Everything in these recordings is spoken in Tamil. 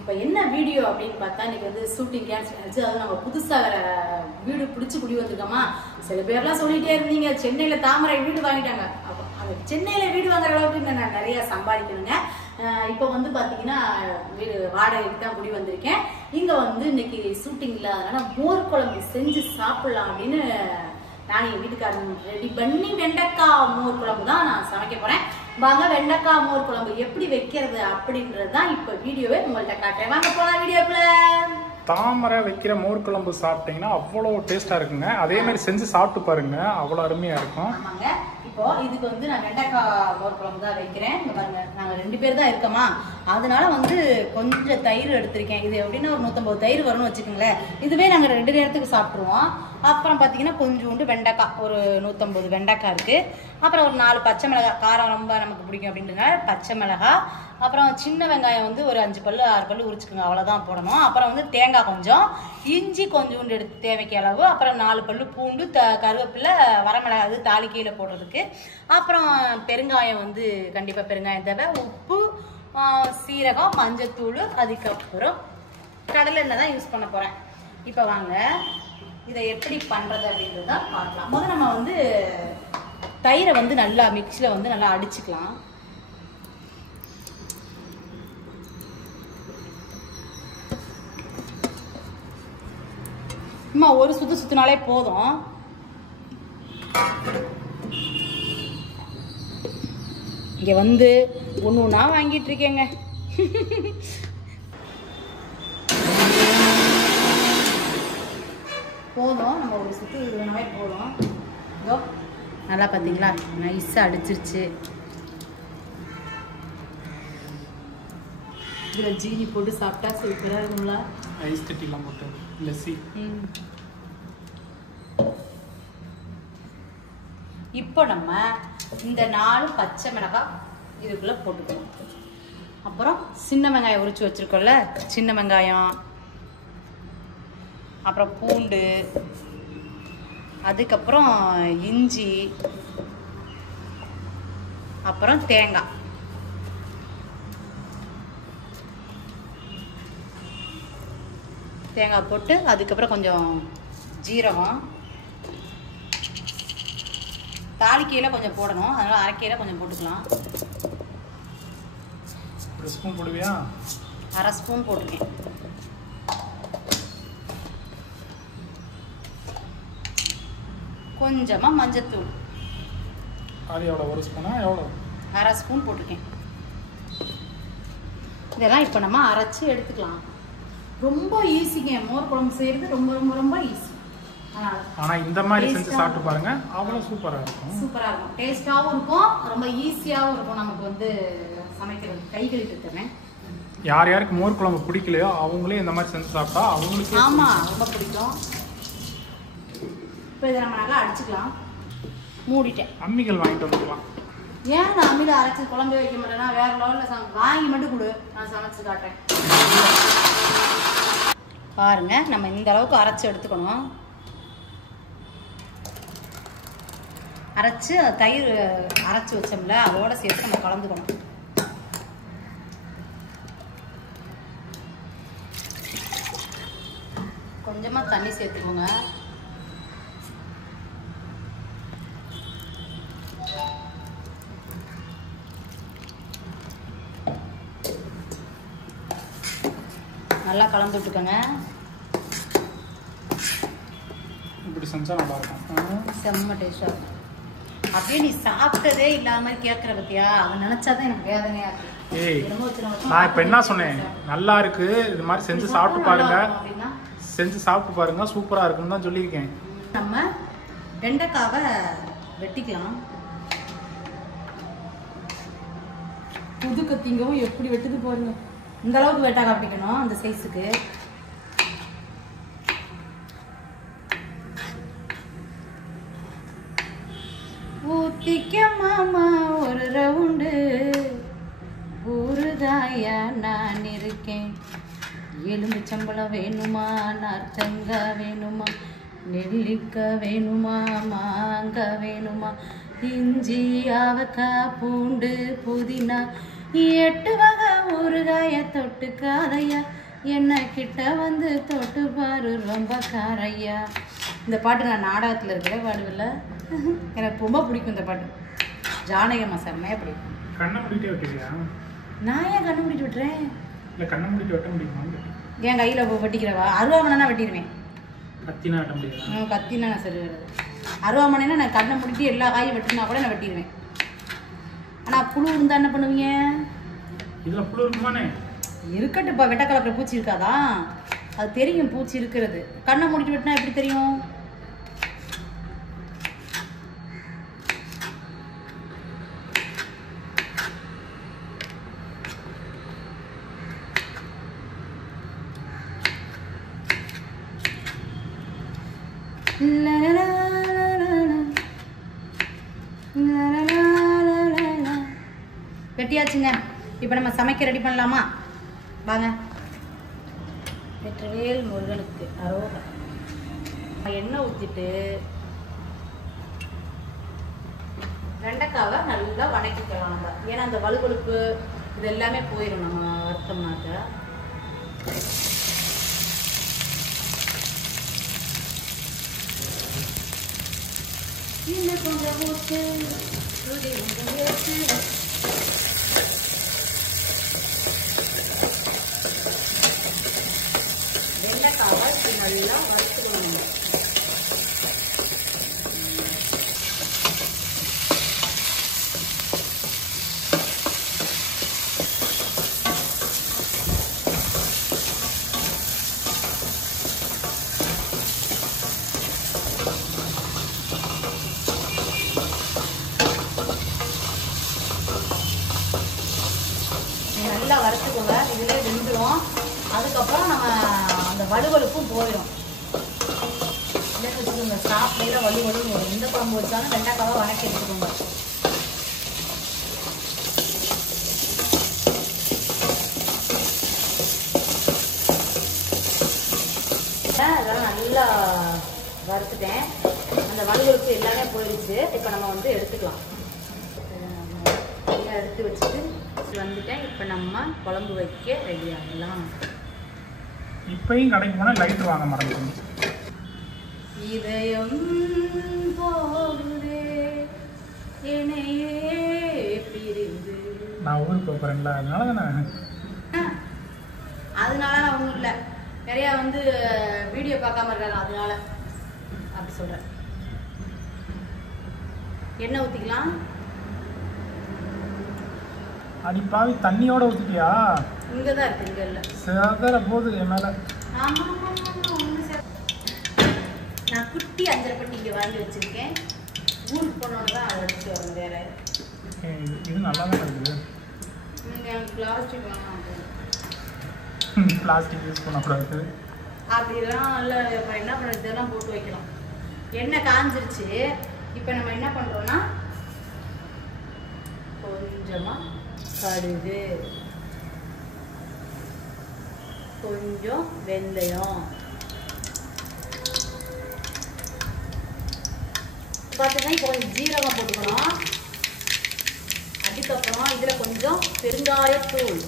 இப்போ என்ன வீடியோ அப்படின்னு பார்த்தா இன்னைக்கு வந்து ஷூட்டிங் கேன்சல் ஆச்சு. அதாவது நம்ம புதுசாக வேற வீடு பிடிச்சி குடி வந்திருக்கோமா. சில பேர்லாம் சொல்லிட்டே இருந்தீங்க சென்னையில் தாமரை வீடு வாங்கிட்டாங்க. அப்போ அது சென்னையில் வீடு வாங்குற அளவுக்கு நான் நிறைய சம்பாதிக்கணுங்க. இப்போ வந்து பார்த்தீங்கன்னா வீடு வாடகைக்கு தான் குடி வந்திருக்கேன். இங்கே வந்து இன்னைக்கு ஷூட்டிங் இல்லாதனால மோர் குழம்பு செஞ்சு சாப்பிடலாம் அப்படின்னு நான் என் வீட்டுக்காரன் ரெடி பண்ணி வெண்டைக்காய் மோர் குழம்பு தான் நான் சமைக்க போறேன். வாங்க வெண்டைக்காய் மோர் குழம்பு எப்படி வைக்கிறது அப்படின்றது தான் இப்போ வீடியோவே உங்கள்கிட்ட காட்டுறேன். வாங்க போலாம் வீடியோக்குள்ள. தாமரை வைக்கிற மோர் குழம்பு சாப்பிட்டீங்கன்னா அவ்வளோ டேஸ்டா இருக்குங்க. அதே மாதிரி செஞ்சு சாப்பிட்டு பாருங்க, அவ்வளோ அருமையா இருக்கும். ஆமாங்க. இப்போ இதுக்கு வந்து நான் வெண்டைக்காய் மோர் குழம்பு தான் வைக்கிறேன். இங்க பாருங்க, நாங்க 2 பேர் தான் இருக்கோமா, அதனால வந்து கொஞ்சம் தயிர் எடுத்திருக்கேன். இது எப்படின்னா ஒரு 150 தயிர் வரும்னு வச்சுக்கோங்களேன். இதுவே நாங்க 2 நேரத்துக்கு சாப்பிட்ருவோம். அப்புறம் பார்த்தீங்கன்னா கொஞ்சோண்டு வெண்டைக்காய், ஒரு 150 வெண்டைக்காய் இருக்கு. அப்புறம் ஒரு 4 பச்சை மிளகாய், காரம் ரொம்ப நமக்கு பிடிக்கும் அப்படின்றதுனால பச்சை மிளகாய். அப்புறம் சின்ன வெங்காயம் வந்து ஒரு 5 பல்லு 6 பல்லு உரிச்சுக்கோங்க, அவ்வளோதான் போடணும். அப்புறம் வந்து தேங்காய் கொஞ்சம், இஞ்சி கொஞ்சோண்டு எடுத்து தேவைக்கு அளவு, அப்புறம் 4 பல்லு பூண்டு, கருவேப்பிலை, வரமிளகாய் அது தாளிக்கையில் போடுறதுக்கு, அப்புறம் பெருங்காயம் வந்து கண்டிப்பாக பெருங்காயம் தேவை, உப்பு, சீரகம், மஞ்சத்தூள், அதுக்கப்புறம் கடலை எண்ணெய் தான் யூஸ் பண்ண போகிறேன். இப்போ வாங்க இதை எப்படி பண்ணுறது அப்படின்றது தான் பார்க்கலாம். முதல்ல நம்ம வந்து தயிரை வந்து நல்லா மிக்ஸியில் வந்து நல்லா அடிச்சுக்கலாம். அம்மா ஒரு சுத்தினாலே போதும். இங்க வந்து ஒண்ணா வாங்கிட்டு இருக்கேங்க. போதும், நம்ம ஒரு சுத்து இதுனாலே போதும். இதோ நல்லா பார்த்தீங்களா, நைஸாக அடிச்சிருச்சு. இதில் ஜீனி போட்டு சாப்பிட்டா சூப்பராக இருக்கும்ல. ஐஸ் கட்டிலாம் போட்டு லஸ்ஸி. இப்போ நம்ம இந்த 4 பச்சை மிளகாய் இதுக்குள்ள போட்டுக்கலாம். அப்புறம் சின்ன வெங்காயம் உரிச்சு வச்சிருக்கோம்ல, சின்ன வெங்காயம், அப்புறம் பூண்டு, அதுக்கப்புறம் இஞ்சி, அப்புறம் தேங்காய், தேங்காய் போட்டு அதுக்கப்புறம் கொஞ்சம் ஜீரகம், தாளிக்கையில் கொஞ்சம் போடணும், அதனால் அரைக்கையில் கொஞ்சம் போட்டுக்கலாம். ஒரு ஸ்பூன் போடுவியா? 1/2 ஸ்பூன் போட்டிருக்கேன். கொஞ்சமாக மஞ்சத்தூள். அது எவ்வளோ? ஒரு ஸ்பூனா எவ்வளோ? 1/2 ஸ்பூன் போட்டிருக்கேன். இதெல்லாம் இப்போ நம்ம அரைச்சி எடுத்துக்கலாம். ரொம்ப ஈஸிங்க, மோர் குழம்பு செய்கிறது ரொம்ப ரொம்ப ரொம்ப ஈஸி. ஆனால் இந்த மாதிரி செஞ்சு சாப்பிட்டு பாருங்க, அவ்வளோ சூப்பராக இருக்கும். சூப்பராக இருக்கும், டேஸ்ட்டாகவும் இருக்கும், ரொம்ப ஈஸியாகவும் இருக்கும். நமக்கு வந்து சமைக்கிறது கை கழுவிட்டு தரேன். யார் யாருக்கு மோர் குழம்பு பிடிக்கலையோ அவங்களே இந்த மாதிரி செஞ்சு சாப்பிட்டா அவங்களுக்கு ஆமாம் ரொம்ப பிடிக்கும். இப்போ இதை நம்ம நல்லா அடிச்சுக்கலாம். மூடிட்டேன். அம்மிகள் வாங்கிட்டு வந்துக்கலாம். ஏன் நான் அம்மியில் அரைச்சி குழம்பே வைக்க மாட்டேன்னா வேற லெவலில் வாங்கி மட்டும் கொடு, நான் சமைச்சு காட்டுறேன். பாருங்க, நம்ம இந்த அளவுக்கு அரைச்சி எடுத்துக்கணும். அரைச்சி தயிர் அரைச்சி வச்சோம்ல அதோட சேர்த்து நம்ம கலந்துக்கணும். கொஞ்சமா தண்ணி சேர்த்துக்கோங்க. நல்லா கலந்து விட்டுக்கோங்க. இப்படி செஞ்சா நல்லா இருக்கும், செம்ம டேஸ்டா இருக்கும். அப்படியே நீ சாப்பிட்டதே இல்லாத மாதிரி கேட்கற பத்தியா, அவன் நினைச்சாதான் எனக்கு வேதனையா இருக்கு. ஏய், நான் இப்போ என்ன சொன்னேன், நல்லா இருக்கு இது மாதிரி செஞ்சு சாப்பிட்டு பாருங்க, செஞ்சு சாப்பிட்டு பாருங்க, சூப்பரா இருக்குன்னு தான் சொல்லியிருக்கேன். நம்ம வெண்டைக்காவை வெட்டிக்கலாம். புது கத்திங்கவும் எப்படி வெட்டுது பாருங்க. இந்த அளவுக்கு வெண்டைக்காய் வெட்டிக்கணும், அந்த சைஸுக்கு. ஊத்திக்க மாமா ஒரு ரவுண்டு, ஊறுகாயா நான் இருக்கேன். எலுமிச்சம்பழம் வேணுமா, நார்த்தங்காய் வேணுமா, நெல்லிக்காய் வேணுமா, மாங்காய் வேணுமா, இஞ்சி அவக்காய் பூண்டு புதினா 8 வகை ஊறுகாய தொட்டுக்காதையா, என்ன கிட்ட வந்து தொட்டு பாரு ரொம்ப காரையா. இந்த பாட்டு நான் நாடகத்தில் இருக்கிற பாடுவில்ல, எனக்கு ரொம்ப பிடிக்கும் இந்த பாட்டு. ஜானகி அம்மா செம்மையா பிடிக்கும். கண்ணை மூடிட்டே வெட்டுறியா? நான் ஏன் கண்ணை மூடிட்டு விட்டுறேன்? இல்லை கண்ணை மூடிட்டு வெட்ட முடியுமா? என் கையில் வெட்டிக்கிறவா? அருவாமனைனா வெட்டிடுவேன். கத்தினா வெட்ட முடியாது. கத்தினா நான் சரி வருது. அருவாமனைனா நான் கண்ணை முடிட்டு எல்லா காயும் வெட்டினா கூட நான் வெட்டிடுவேன். ஆனால் புழு இருந்தால் என்ன பண்ணுவீங்க? இதில் புழு இருக்குமானே? இருக்கட்டும். இப்போ வெட்டக்கலப்பில் பூச்சி இருக்காதா? அது தெரியும் பூச்சி இருக்கிறது. கண்ணை மூடிட்டு வெட்டினா எப்படி தெரியும்? வெட்டியாச்சுங்க. இப்போ நம்ம சமைக்க ரெடி பண்ணலாமா? வாங்க. வெற்றிவேல் முருகனுக்கு அரோகரா. எண்ணெய் ஊற்றிட்டு வெண்டைக்காவை நல்லா வதக்கிக்கலாம் நம்ம. ஏன்னா அந்த வலுவலுப்பு இது எல்லாமே போயிடும் நம்ம வறுத்தோம்னாக்க. இன்னும் கொஞ்சம் ஊற்று வெண்டைக்காவை நல்லா வறுத்துக்கணும். நல்லா வறுத்துக்கோங்க. இதுலேயே வெந்துடும். அதுக்கப்புறம் நம்ம அந்த வலுவலுப்பும் போயிடும். இல்லைன்னு வச்சுக்கோங்க, சாப்பிடையில வலுவலுன்னு வரும். எந்த குழம்பு வச்சாலும் வெண்டைக்காவை வதக்கி எடுத்துக்கோங்க. அதெல்லாம் நல்லா வறுத்துட்டேன். அந்த வலுவலுப்பு எல்லாமே போயிடுச்சு. இப்போ நம்ம வந்து எடுத்துக்கலாம். எல்லாம் எடுத்து வச்சுட்டு வந்துட்டேன். இப்போ நம்ம குழம்பு வைக்க ரெடி ஆகலாம். இப்பயும் கடைக்கு போனால் லைட் வாங்க மறந்துடும். இதயம் போகுதே என்னையே பிரிந்து. நான் ஊருக்கு போகிறேன்ல, அதனால தானே. அதனால நான் ஒன்றும் இல்லை, நிறையா வந்து வீடியோ பார்க்காம இருக்காங்க, அதனால அப்படி சொல்கிறேன். எண்ணெய் ஊற்றிக்கலாம். அடிப்பாவி தண்ணியோட ஊற்றிட்டியா? இங்கே தான் இருக்கு, இங்கே இல்லை. சேதற போகுது என் மேலே. நான் குட்டி அஞ்சரை பெட்டி இங்கே வாங்கி வச்சுருக்கேன். ஊருக்கு போனோன்னு தான் அதை எடுத்து வரணும். வேறு இது நல்லா தான் இருக்குது. நீங்கள் எனக்கு பிளாஸ்டிக் வேணாம். பிளாஸ்டிக் யூஸ் பண்ணக்கூடாது அப்படிலாம் இல்லை. இப்போ என்ன பண்ணுறது, இதெல்லாம் போட்டு வைக்கலாம். எண்ணெய் காஞ்சிருச்சு. இப்போ நம்ம என்ன பண்ணுறோன்னா கொஞ்சமாக கடுகு, கொஞ்சம் வெந்தயம், பார்த்தீங்கன்னா இப்போ கொஞ்சம் ஜீரகம் போட்டுக்கணும். அதுக்கப்புறம் இதில் கொஞ்சம் பெருங்காயத்தூள்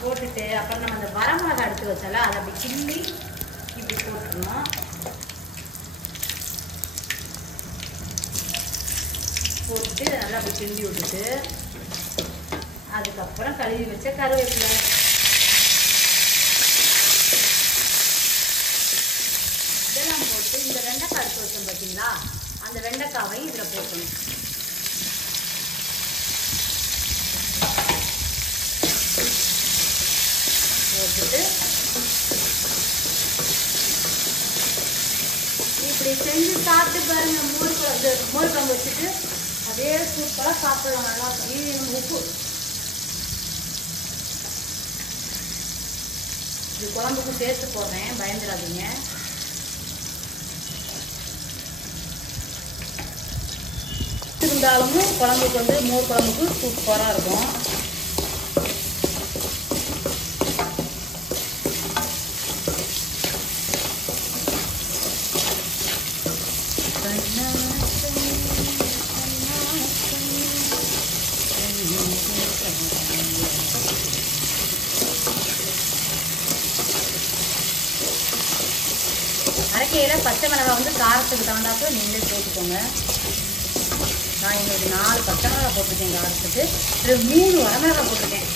போட்டுட்டு அப்புறம் நம்ம அந்த வரமிளகா எடுத்து வச்சால அதை அப்படி கிள்ளி இப்படி போட்டுக்கணும். போட்டு நல்லா அப்படி கிண்டி விட்டுட்டு அதுக்கப்புறம் கழுவி வச்ச கருவேப்பிலை, இதெல்லாம் போட்டு இந்த வெண்டைக்காய் எடுத்து வச்சோம் பார்த்தீங்களா, அந்த வெண்டைக்காவை இதில் போட்டணும். போட்டுட்டு இப்படி செஞ்சு சாப்பிட்டு பாருங்க. மோர் குழம்பு வச்சுட்டு அதே சூப்பராக சாப்பிடலாம். நல்லா உப்பு இது குழம்புக்கு சேர்த்து போடுறேன், பயந்துடாதீங்க. இருந்தாலும் குழம்புக்கு வந்து மோர் குழம்புக்கு சூப்பராக இருக்கும். அரைக்கையில் பச்சை மிளகாய் வந்து காரத்துக்கு தகுந்தாப்புல நீங்களே போட்டுக்கோங்க. நான் இன்னைக்கு 4 பச்சை மிளகாய் போட்டிருக்கேன் காரத்துக்கு, 3 வரமிளகாய் போட்டிருக்கேன்.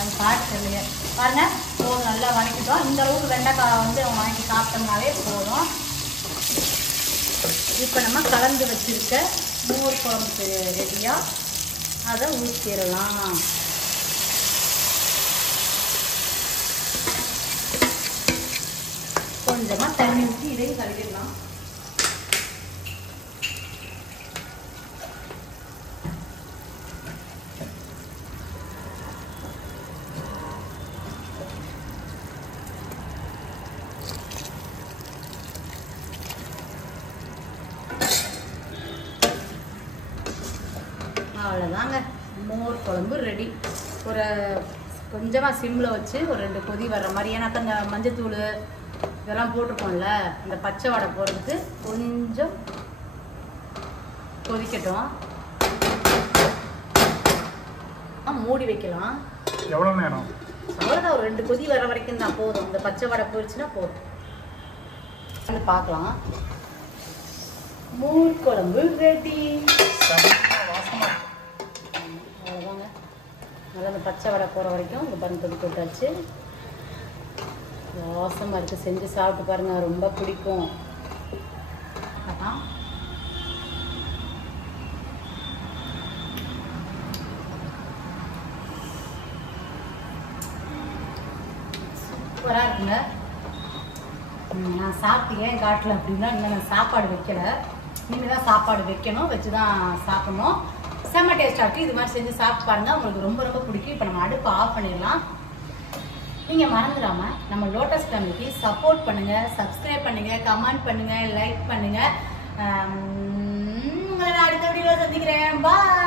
அது காட்டு இல்லையா பாருங்க, போதும் நல்லா வணக்கிட்டோம். இந்த அளவுக்கு வெண்டைக்காய் வந்து வணக்கி சாப்பிட்டோம்னாவே போதும். இப்போ நம்ம கலந்து வச்சிருக்க மோர் குழம்பு ரெடியாக அதை ஊற்றிடலாம். கொஞ்சமாக தண்ணி ஊற்றி இதையும் கலக்கிடலாம். அவ்வளோதாங்க, மோர் குழம்பு ரெடி. ஒரு கொஞ்சமாக சிம்மில் வச்சு ஒரு 2 கொதி வர்ற மாதிரி, ஏன்னாக்கா அந்த மஞ்சத்தூள் இதெல்லாம் போட்டிருக்கோம்ல, அந்த பச்சை வடை போடுறதுக்கு கொஞ்சம் கொதிக்கட்டும். மூடி வைக்கலாம். எவ்வளோ நேரம்? அவ்வளோதான், ஒரு 2 கொதி வர வரைக்கும் தான் போதும். இந்த பச்சை வடை போயிடுச்சுன்னா போதும். பார்க்கலாம். மோர் குழம்பு ரெடி. அவ்வளோதாங்க, நல்லா அந்த பச்சை வடை போகிற வரைக்கும் இந்த பண்ணி கொதி போட்டாச்சு. வாசமாக இருக்குது, செஞ்சு சாப்பிட்டு பாருங்கள், ரொம்ப பிடிக்கும். அதான் சூப்பராக இருக்குங்க. நான் சாப்பிட்டேன் காட்டில் அப்படின்னா, இன்னும் நான் சாப்பாடு வைக்கல, இனிமேல் தான் சாப்பாடு வைக்கணும், வச்சு தான் சாப்பிடணும். செம்ம டேஸ்டாக இருக்குது. இது மாதிரி செஞ்சு சாப்பிட்டு பாருங்கள், உங்களுக்கு ரொம்ப ரொம்ப பிடிக்கும். இப்போ நம்ம அடுப்பு ஆஃப் பண்ணிடலாம். நீங்கள் மறந்துடாமல் நம்ம லோட்டஸ் ஃபேமிலிக்கு சப்போர்ட் பண்ணுங்கள், சப்ஸ்கிரைப் பண்ணுங்கள், கமெண்ட் பண்ணுங்கள், லைக் பண்ணுங்கள். உங்களை நான் அடுத்த வீடியோவில் சந்திக்கிறேன். பாய்.